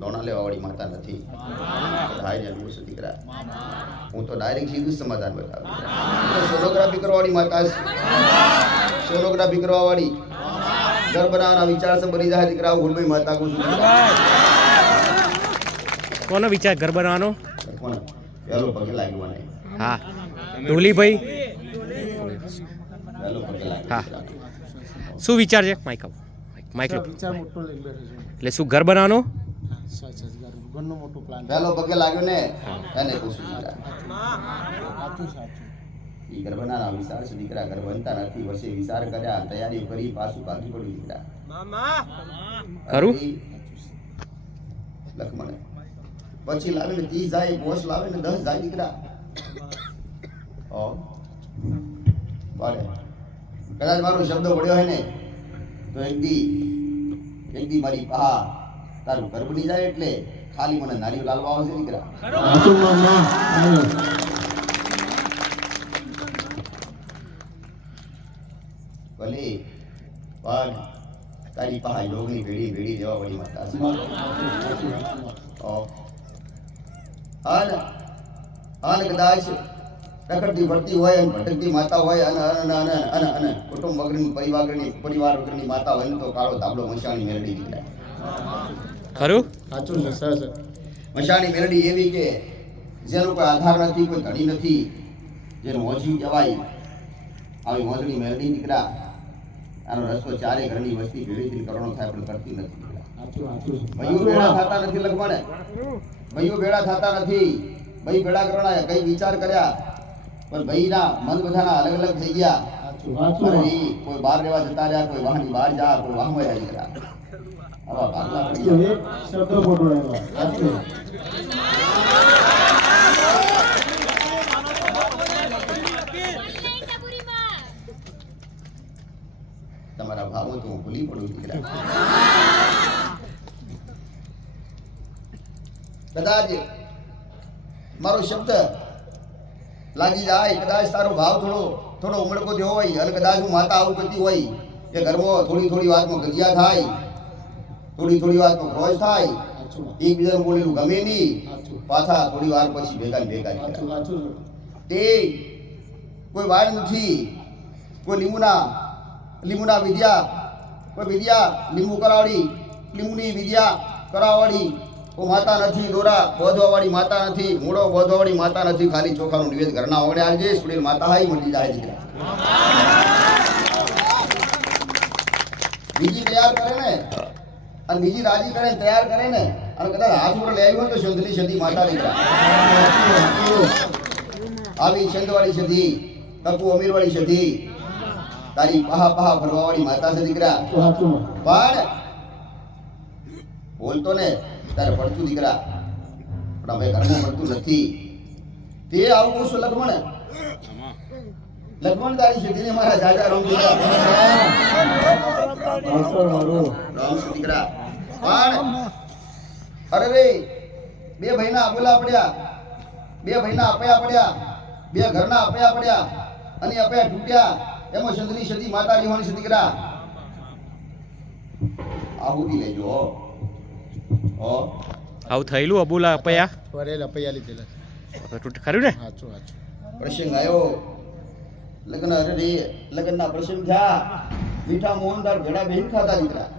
લોણા લેવાવાળી માતા નથી. હાય જન્મ પૂછું દીકરા. હું તો ડાયરેક્ટ સીધું સમાધાન બતાવું. સોનોગ્રાફી કરવાવાળી માતા છે સોનોગ્રાફી કરવાવાળી ઘર બનાવવાના વિચાર છે બની જાય દીકરા હું માતા કહું છું. કોનો વિચાર ઘર બનાવવાનો? પહેલો પગે લાગ્યો મને. હા. ઢોલીભાઈ પહેલો પગે લાગ્યો. હા. શું વિચાર છે? માઇક આવો. માઇક લો. વિચાર મોટો લઈને બેઠો છું. એટલે શું ઘર બનાવવાનો? ઘરનું મોટું પ્લાન પહેલો પગે લાગ્યો ને એને પૂછું સાચું સાચું. ઈ ઘર બનાવવાના વિચાર છે દીકરા ઘર બનતા નથી વર્ષે વિચાર કર્યા તૈયારીઓ કરી પાછું ભાગી પડ્યું દીકરા. ખરું? પછી લખમણે. પછી લાવીને ત્રીસ જાય બોસ લાવે ને દસ જાય દીકરા. ઓ બરે કદાચ મારો શબ્દ પડ્યો હોય ને તો એક દી એક દી મારી પા તારું ગર્ભ બની જાય એટલે ખાલી મને નારીઓ લાલવા આવશે દીકરા. ભલે, પણ તારી પાસે યોગની ભેડી ભેડી દેવા વળી માતા હાલ અને કદાચ રખડતી ભરતી હોય અને ભટકતી માતા હોય અને અને અને અને અને કુટુંબ વગરની પરિવાર વગરની પરિવાર વગરની માતા હોય તો કાળો ધાબળો મશાણી મેળવી દીકરા ખરું? સાચું છે સર મશાની મેલડી એવી કે જેનો કોઈ આધાર નથી કોઈ ધણી નથી જેને મોજી જવાય. આવી મોજની મેલડી નીકળ્યા આનો રસ્તો ચારે ઘરની વસ્તી ભેળીથી કરવાનો થાય પણ કરતી નથી ભાઈઓ ભેળા થતા નથી લખમણે ભાઈઓ ભેળા થતા નથી. ભાઈ ભેળા કરણા કઈ વિચાર કર્યા? પણ ભાઈના મન બધાના અલગ અલગ થઈ ગયા. કોઈ બહાર રહેવા જતા રહ્યા કોઈ વાહની બહાર જા કોઈ વાહમાં જાય ગયા. તમારા ભાવો તો હું ભૂલી પડું દીકરા કદાચ મારો શબ્દ લાગી જાય, કદાચ તારો ભાવ થોડો થોડો ઉમળકો થયો હોય, અને કદાચ હું માતા આવું કરતી હોય, કે ઘરમાં થોડી થોડી વાતમાં ગજિયા થાય થોડી થોડી વાતમાં ક્રોધ થાય. સાચું એકબીજાનું બોલેલું ગમે નહીં. પાછા થોડી વાર પછી ભેગા ભેગા તે કોઈ વાળ નથી. કોઈ લીંબુના લીંબુના વિદ્યા કોઈ વિદ્યા લીંબુ કરાવડી લીંબુની વિદ્યા કરાવવાળી કોઈ માતા નથી દોરા બોધવાવાળી માતા નથી મૂળો બોધવાવાળી માતા નથી ખાલી ચોખાનું નિવેદ ઘરના ઓગણે આવજે સુડેલ માતા હાઈ મળી જાય દીકરા બીજી તૈયાર કરે ને અને બીજી રાજી કરે તૈયાર કરે ને અને કદાચ હાથ ઉપર લઈ આવ્યો હોય તો શંધલી સદી માતા દીકરા આવી છંદવાળી સધી તપુ અમીરવાળી સધી તારી પહા પહા ભરવાવાળી માતા છે દીકરા. પણ બોલતો ને તારે પડતું દીકરા. પણ અમે ઘરમાં પડતું નથી. તે આવું કહું છું લખમણ. લખમણ તારી સધીને મારા જાજા રામ દીકરા. રામ દીકરા? પણ અરે રે બે ભાઈના આપેલા પડ્યા. બે ભાઈના અપયા પડ્યા. બે ઘરના અપયા પડ્યા. અને અપયા તૂટ્યા. એમાં સંતની સતી માતા રીહોણી સતી કરા. આહુતિ લેજો હો. હો. આવું થયેલું અબુલા અપયા વરેલ અપૈયા લીધેલા. તૂટ- ખરું ને? સાચું સાચું. પ્રસંગ આવ્યો. લગ્ન અરે રે લગ્નના પ્રસંગ થયા. મીઠા મોહનદાર ઘડા બેન ખાતા દીકરા.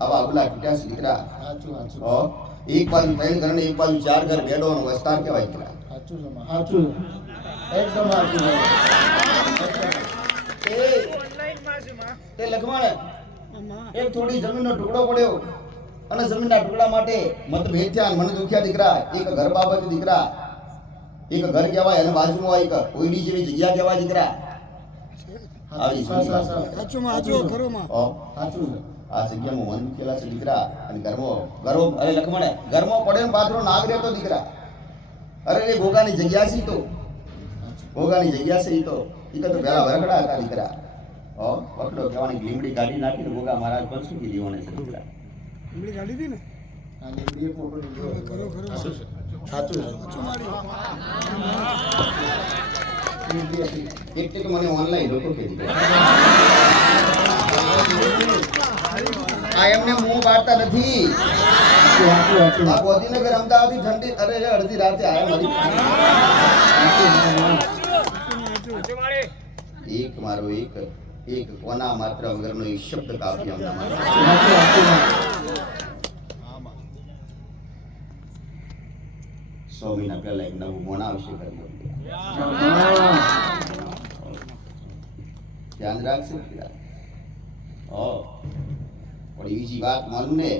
આવા અબલા છે દીકરા. એક બાજુ ત્રણ ઘર ને એક બાજુ ચાર ઘર બેડો નો વસ્તાર કહેવાય દીકરા. સાચું એકદમ સાચું. તે લખમણ એક થોડી જમીનનો ટુકડો પડ્યો અને જમીનના ટુકડા માટે મતભેદ થયા મને દુખ્યા દીકરા. એક ઘર બાબત દીકરા. એક ઘર કહેવાય અને બાજુમાં એક ઓઈડી જેવી જગ્યા કહેવાય દીકરા. આવી સાચું, સાચું, ખરું સાચું આ જગ્યામાં મન મૂકેલા છે દીકરા અને ગરમો ગરમો અરે લખમણે ગરમો પડે ને પાથરો નાગ રહેતો દીકરા. અરે એ ભોગાની જગ્યા છે તો. ભોગાની જગ્યા છે તો. એ તો પેલા વરકડા હતા દીકરા. હો પકડો કહેવાની લીમડી કાઢી નાખીને ભોગા મહારાજ પર શું કીધી છે દીકરા. લીમડી કાઢી હતી. તો મને ઓનલાઈન લોકો કે. દીકરા આ એમને મોં પાડતા નથી. આ ગોધીનગર, અમદાવાદથી ઠંડી અરે અડધી રાતે આવ્યા એક મારો એક એક કોના માત્ર વગરનો એક શબ્દ કાવ્ય સો મહિના પહેલા એક નવું મોણ આવશે ધ્યાન રાખશે? પેલા. હો પણ બીજી વાત માનું ને?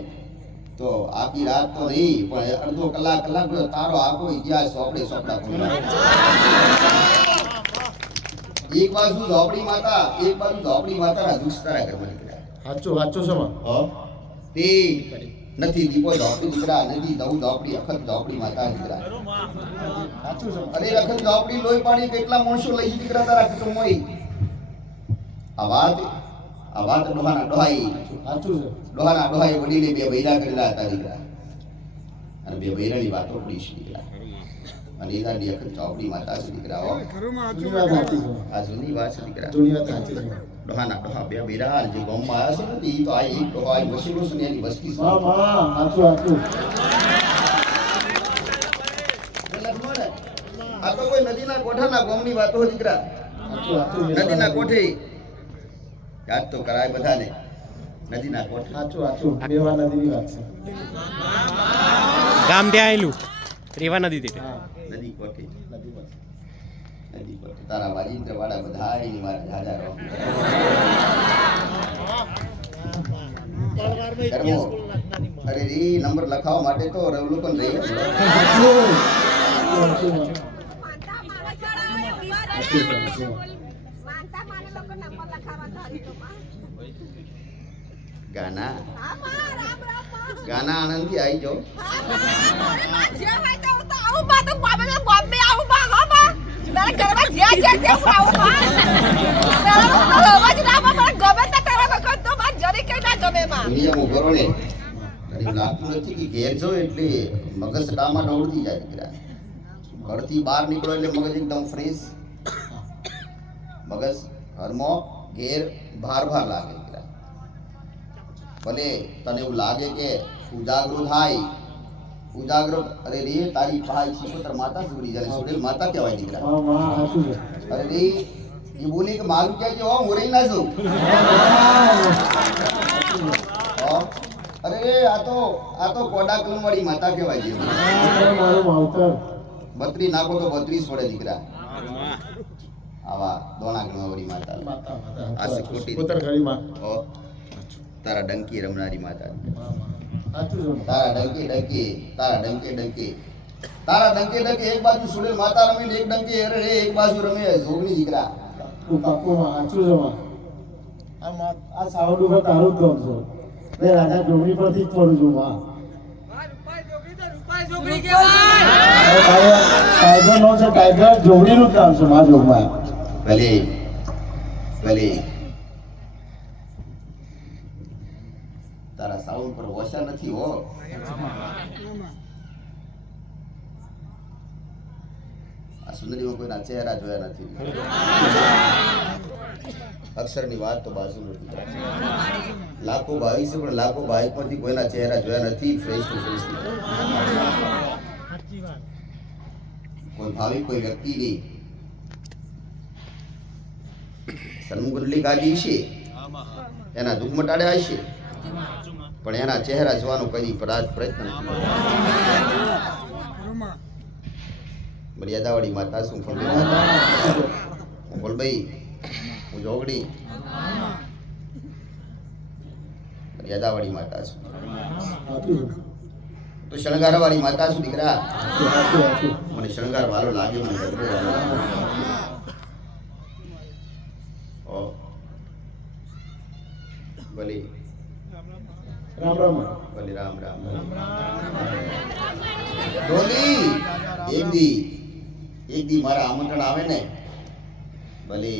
તો આખી રાત તો નહીં પણ અડધો કલાક કલાક તારો આખો ઇતિહાસ સોપડે સોપડા. એક બાજુ ઝોપડી માતા એક બાજુ ઝોપડી માતાના દુષ્ટ તારા ઘરમાં નીકળ્યા. સાચો સાચો સમા માં. તે નથી દીપો ઝોપડી દીકરા નથી દઉં ઝોપડી અખત ઝોપડી માતા દીકરા સાચું અરે અખત ઝોપડી લોહી પાણી કેટલા માણસો લઈ દીકરા તારા કુટુંબમાં? આ વાત આ વાત ડોહાના ડોહાઈ. સાચું છે. ડોહાના ડોહાઈ વડીલે બે બૈરા કરેલા હતા દીકરા. અને બે બૈરાની વાતો પડી છે દીકરા. અને એના દાડી અખંડ ચોપડી માતા છે દીકરા હો વાત છે. આ જૂની વાત છે દીકરા. જૂની વાત સાચી છે. ડોહાના ડોહા બે બૈરા જે ગામમાં આવ્યા છે ને ઈ તો આ એક ડોહા આ વસીલો છે ને એની વસ્તી છે. માં માં સાચું સાચું. આ તો કોઈ નદીના કોઠાના ગામની વાતો દીકરા. નદીના કોઠે યાદ તો કરાય બધાને. નદીના કોઠે. સાચું સાચું. બેવા નદીની વાત છે. ગામ ત્યાં આવેલું. રેવા નદી તે નદી કોઠે. નદી વાત નદી કોઠે. તારા વાજીંદ્ર વાળા બધા એની મારા જાજા રહો. અરે રે નંબર લખાવવા માટે તો અવલોકન લોકોને રહી જ મળે. સાચું સાચું માં. માનતા માને ચડાવે સાચું છે, સાચું. માનતા માને લોકો નંબર લખાવા ધારી તો માં ગાના. ગાના આનંદથી આવી જાઓ એટલે મગજ ડામાં દોડતી જાય દીકરા. ઘરથી બહાર નીકળો એટલે મગજ એકદમ ફ્રેશ મગજ ઘરમાં ઘેર ભાર ભાર લાગે ભલે તને એવું લાગે કે ઉજાગરો થાય ઉજાગરો અરે રે તારી ભાઈ શિકોતર માતા સુડી જાય સુરેલ માતા કહેવાય દીકરા અરે રે એ બોલી કે મારું કે હો હું રહી ના છું. અરે રે આ તો આ તો કોડા વાળી માતા કહેવાય માવતર. બત્રી નાખો તો બત્રીસ પડે દીકરા. આવા દોણા વાળી માતા માતા માતા આ સિક્યુરિટી. તારા ડંકી રમનારી માતા. તારા ડંકી ડંકી તારા ડંકી ડંકી તારા ડંકે ડંકે એક બાજુ સુડેલ માતા રમે એક ડંકી અરે રે એક બાજુ રમે જોગણી દીકરા તું સાચું છે માં આ માં આ તારું જ ગામ છે મેં રાજા જોગણી પરથી જ પડું છું માં ટાઈગર નો છે ટાઈગર જોગણીનું જ નામ છે મા જોગમાં ભલે ભલે તારા સાઉન્ડ પર ઓછા નથી હો આ સુંદરીમાં કોઈના ચહેરા જોયા નથી અક્ષરની વાત તો બાજુ નથી લાખો ભાઈ છે પણ લાખો ભાઈ પરથી કોઈના ચહેરા જોયા નથી ફ્રેશ ટુ ફ્રેશ કોઈ ભાવિક કોઈ વ્યક્તિની સન્મુખલી કાઢી છે. એના દુઃખ મટાડ્યા હશે પણ એના ચહેરા જોવાનો કદી પ્રયત્ન મર્યાદાવાળી માતા શું ફળભાઈ માતા હું જોગડી મર્યાદાવાળી માતા છું. તો શણગારવાળી માતા છું દીકરા? મને શણગાર વાલો લાગ્યો ગરબો વાલો ઓ ભલે રામ રામ ભલે રામ રામ ડોલી એક દી એક દી મારા આમંત્રણ આવે ને ભલે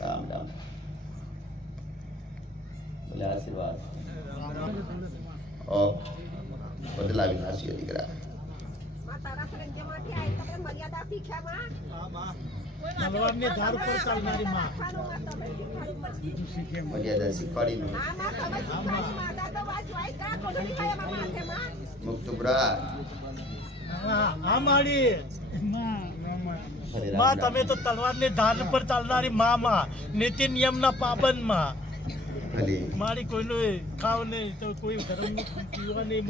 રામ રામ ભલે આશીર્વાદ ઓ બદલાવી નાખીએ દીકરા મર્યાદા શીખ્યા તલવારની ધાર ઉપર ચાલનારી માં. મર્યાદા શીખવાડી હા માં તમે શીખવાડી માં. દાદા વાત જોઈ ભાઈ તારા કોઠડી ભાઈ અમારા માથે માં મુક્તુબ્રા હા માડી માં તમે તો તલવારની ધાર પર ચાલનારી માં માં. નીતિ નિયમના પાબંદમાં. ભલે. મારી કોઈનું ખાવ નહીં તો કોઈ ગરમ પીવા નહીં.